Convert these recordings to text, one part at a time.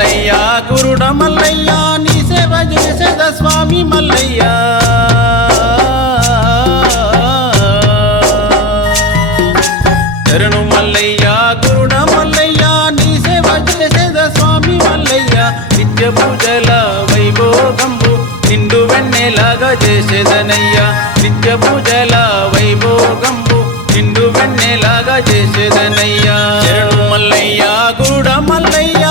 మల్లయ్య గురుడ మల్లయ్య నీ సేవ చేసేద స్వామి మల్లయ్య శరణు మల్లయ్య గురుడ మల్లయ్య నీ సేవ చేసేద స్వామి మల్లయ్య నిత్య పూజల వైభోగంబు నిండు వెన్నెలాగా చేసేదనయ్య నిత్య పూజల వైభోగంబు నిండు వెన్నెలాగా చేసేదనయ్య శరణు మల్లయ్య గురుడ మల్లయ్య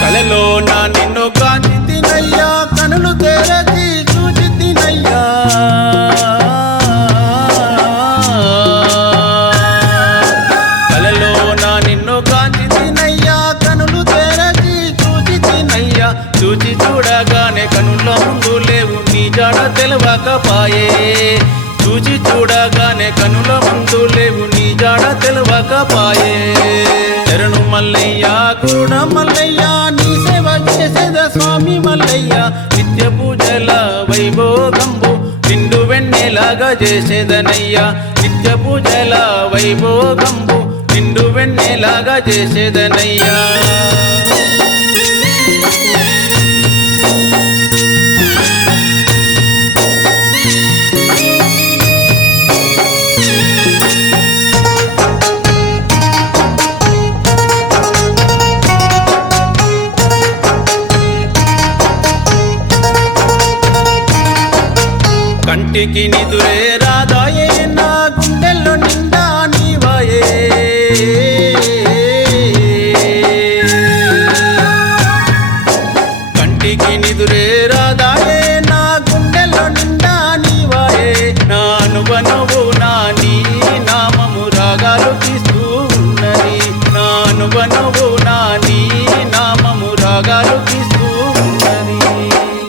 కలలో నా నిన్ను కాంచి తినయ్యా కనులు తెరచి చూచి తినయ్యా కలలో నా నిన్ను కాంచి తినయ్యా కనులు తెరచి చూచి తినయ్యా చూచి చూడగానే కనుల ముందు లేవు నీ జాడ తెలవకపాయే చూచి చూడగానే కనుల ముందు లేవు నీ జాడ తెలవకపాయే శరణు మల్లయ్య గురుడ మల్లయ్య నీ సేవ చేసేద స్వామి మల్లయ్య నిత్య పూజల వైభోగంబు నిండు వెన్నెలాగా చేసేదనయ్య నిత్య పూజల వైభోగంబు నిండు వెన్నెలాగా చేసేదనయ్యా కంటికి నిదురే రాదాయే నా గుండెల్లో నిండా నీవాయే కంటికి నిదురే రాదాయే నా గుండెల్లో నిండా నీవాయే నా అనువనువు నా నీ నామము రాగాలు తీస్తూ ఉన్నది నా అనువనువు నా నీ నామము రాగాలు తీస్తూ ఉన్నది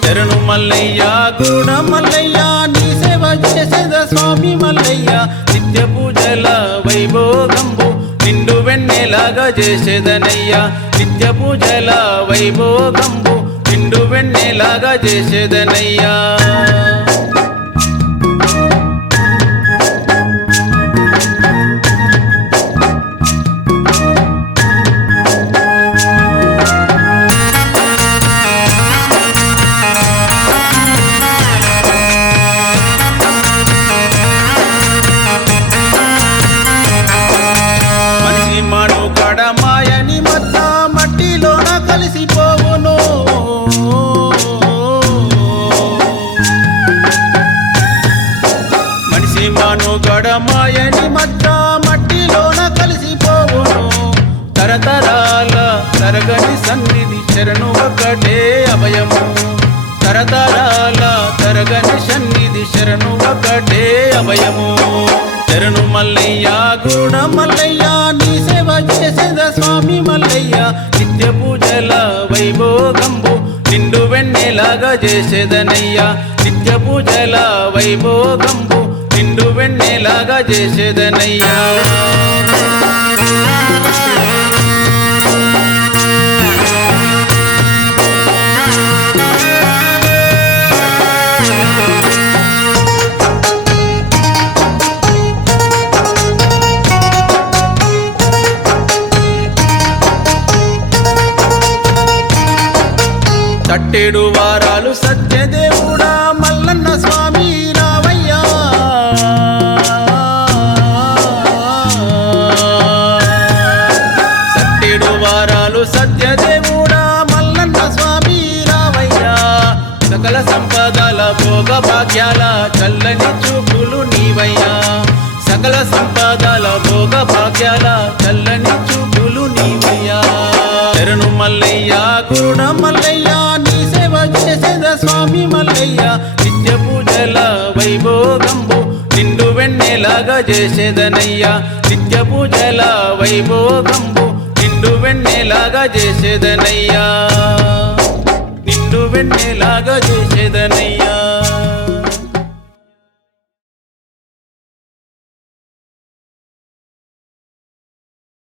శరణు మల్లయ్య గురుడ మల్లయ్య నీ సేవ చేసేద స్వామి మల్లయ్య నిత్య పూజల వైభోగంబు నిండు వెన్నెలాగా చేసేదనయ్య నిత్య పూజల వైభోగంబు నిండు వెన్నెలాగా చేసేదనయ్యా మాయని మత్త మట్టిలోన కలిసిపోవును మనిషి మనుగడ మాయని మత్త మట్టిలోన కలిసిపోవును తరతరాల తరగని సన్నిధి శరణు ఒకటే అభయము తరతరాల తరగని సన్నిధి శరణు ఒకటే అభయము శరణు మల్లయ్య గురుడ మల్లయ్య నీ సేవ చేసేద స్వామి మల్లయ్య నిత్య పూజల వైభోగంబు నిండు వెన్నెలాగా చేసేదనయ్య నిత్య పూజల వైభోగంబు నిండు వెన్నెలాగా చేసేదనయ్యా తట్టేడు వారాలు సత్యదేవుడా మల్లన్న స్వామి రావయ్యా తట్టేడు వారాలు సత్యదేవుడా మల్లన్న స్వామి రావయ్యా సకల సంపదల భోగ భాగ్యాల చల్లని చూపులు నీవయ్యా సకల సంపదల భోగ భాగ్యాల చల్లని చూపులు నీవయ్యా శరణు మల్లయ్య గురుడ మల్లయ్య నీ సేవ చేసేద స్వామి మల్లయ్య నిత్య పూజల వైభోగంబు నిండు వెన్నెలాగా చేసేదనయ్య నిత్య పూజల వైభోగంబు నిండు వెన్నెలాగా చేసేదనయ్యా నిండు వెన్నెలాగా చేసేదనయ్యా